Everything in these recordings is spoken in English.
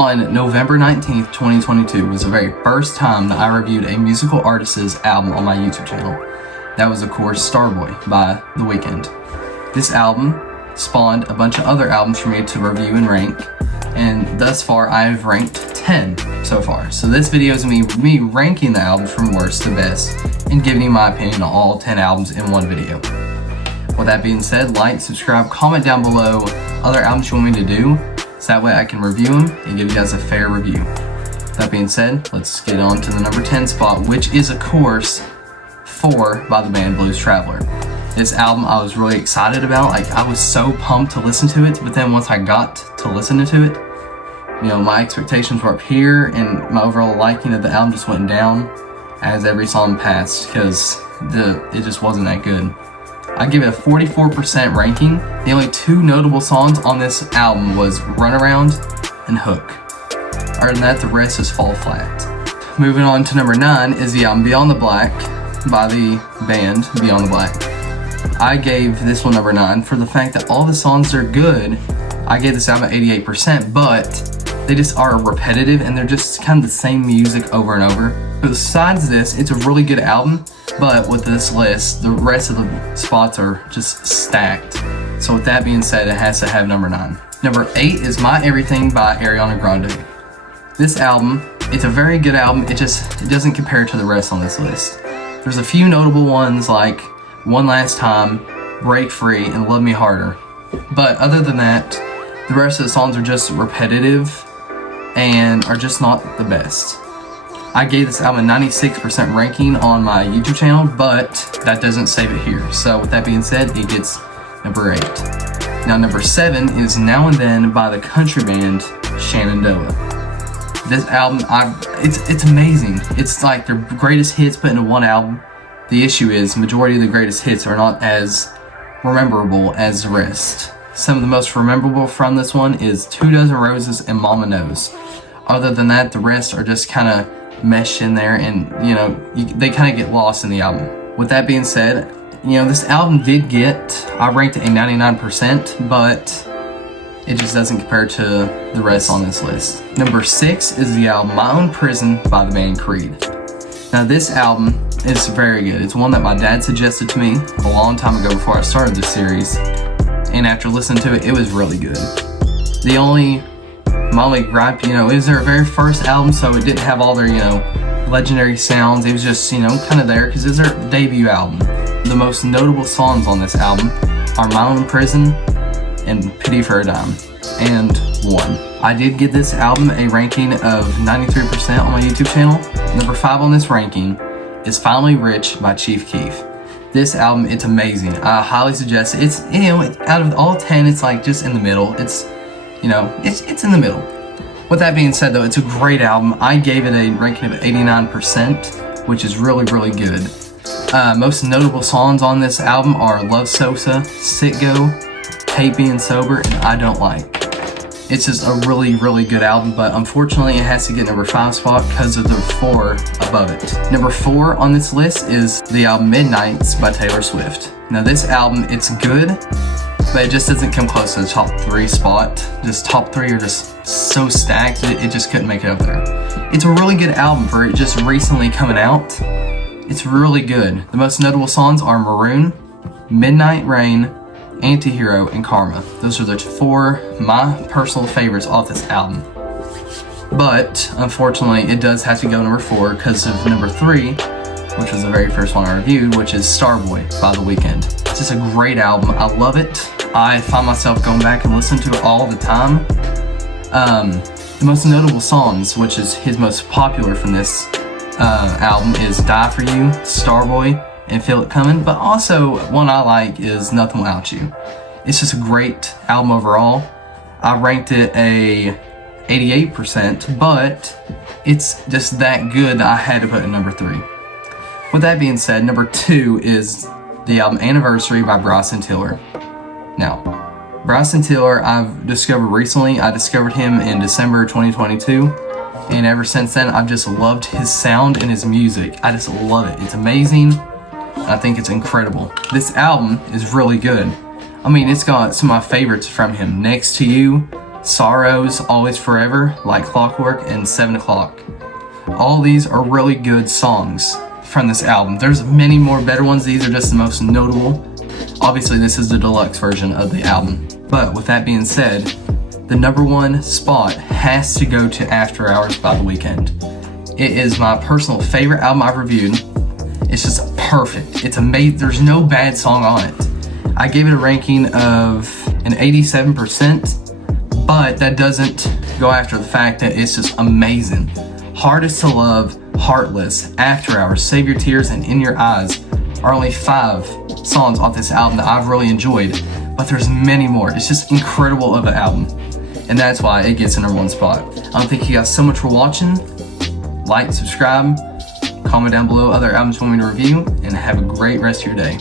On November 19th, 2022 was the very first time that I reviewed a musical artist's album on my YouTube channel. That was, of course, Starboy by The Weeknd. This album spawned a bunch of other albums for me to review and rank, and thus far I've ranked 10 so far. So this video is me ranking the albums from worst to best and giving you my opinion on all 10 albums in one video. With that being said, like, subscribe, comment down below other albums you want me to do, so that way I can review them and give you guys a fair review. That being said, let's get on to the number 10 spot, which is, of course, 4 by the band Blues Traveler. This album I was really excited about. Like, I was so pumped to listen to it, but then once I got to listen to it, you know, my expectations were up here and my overall liking of the album just went down as every song passed because it just wasn't that good. I give it a 44% ranking. The only 2 notable songs on this album was Runaround and Hook. Other than that, the rest is fall flat. Moving on to number 9 is the album Beyond the Black by the band Beyond the Black. I gave this one number 9 for the fact that all the songs are good. I gave this album 88%, but they just are repetitive and they're just kind of the same music over and over. Besides this, it's a really good album, but with this list, the rest of the spots are just stacked. So with that being said, it has to have number 9. Number 8 is My Everything by Ariana Grande. This album, it's a very good album, it doesn't compare to the rest on this list. There's a few notable ones like One Last Time, Break Free, and Love Me Harder. But other than that, the rest of the songs are just repetitive and are just not the best. I gave this album a 96% ranking on my YouTube channel, but that doesn't save it here. So with that being said, it gets number 8. Now number 7 is Now and Then by the country band Shenandoah. This album, it's amazing. It's like their greatest hits put into one album. The issue is, majority of the greatest hits are not as memorable as the rest. Some of the most memorable from this one is 2 Dozen Roses and Mama Knows. Other than that, the rest are just kind of meshed in there and, you know, they kind of get lost in the album. With that being said, you know, this album did I ranked it a 99%, but it just doesn't compare to the rest on this list. Number 6 is the album My Own Prison by the band Creed. Now this album is very good. It's one that my dad suggested to me a long time ago before I started this series, and after listening to it, it was really good. My only gripe, you know, it was their very first album, so it didn't have all their, you know, legendary sounds. It was just, you know, kind of there because it's their debut album. The most notable songs on this album are My Own Prison and Pity for a Dime and One. I did give this album a ranking of 93% on my YouTube channel. Number 5 on this ranking is Finally Rich by Chief Keef. This album, it's amazing. I highly suggest it. It's, you know, out of all 10, it's like just in the middle. It's, you know, it's in the middle. With that being said though, it's a great album. I gave it a ranking of 89%, which is really, really good. Most notable songs on this album are Love Sosa, Sit Go, Hate Being Sober, and I Don't Like. It's just a really, really good album, but unfortunately it has to get number 5 spot because of the 4 above it. Number 4 on this list is the album Midnights by Taylor Swift. Now this album, it's good, but it just doesn't come close to the top 3 spot. Just top 3 are just so stacked, it just couldn't make it up there. It's a really good album for it just recently coming out. It's really good. The most notable songs are Maroon, Midnight Rain, Antihero, and Karma. Those are the 4 my personal favorites off this album. But unfortunately, it does have to go number 4 because of number 3, which was the very first one I reviewed, which is Starboy by The Weeknd. It's just a great album. I love it. I find myself going back and listening to it all the time. The most notable songs, which is his most popular from this album, is Die For You, Starboy, and Feel It Coming, but also one I like is Nothing Without You. It's just a great album overall. I ranked it a 88%, but it's just that good that I had to put it in number 3. With that being said, number 2 is the album Anniversary by Bryson Tiller. Now, Bryson Tiller I've discovered recently. I discovered him in December 2022, and ever since then I've just loved his sound and his music. I just love it. It's amazing. I think it's incredible. This album is really good. I mean, it's got some of my favorites from him. Next to You, Sorrows, Always Forever, Like Clockwork, and 7 O'Clock. All these are really good songs from this album. There's many more better ones. These are just the most notable. Obviously, this is the deluxe version of the album. But with that being said, the number one spot has to go to After Hours by The Weeknd. It is my personal favorite album I've reviewed. It's just perfect. It's amazing. There's no bad song on it. I gave it a ranking of an 87%, but that doesn't go after the fact that it's just amazing. Hardest to Love, Heartless, After Hours, Save Your Tears, and In Your Eyes are only 5 songs off this album that I've really enjoyed, but there's many more. It's just incredible of an album, and that's why it gets in number one spot. I want to thank you guys so much for watching. Like, subscribe, comment down below other albums you want me to review, and have a great rest of your day.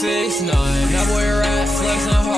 6'9", that boy rat, flexing hard.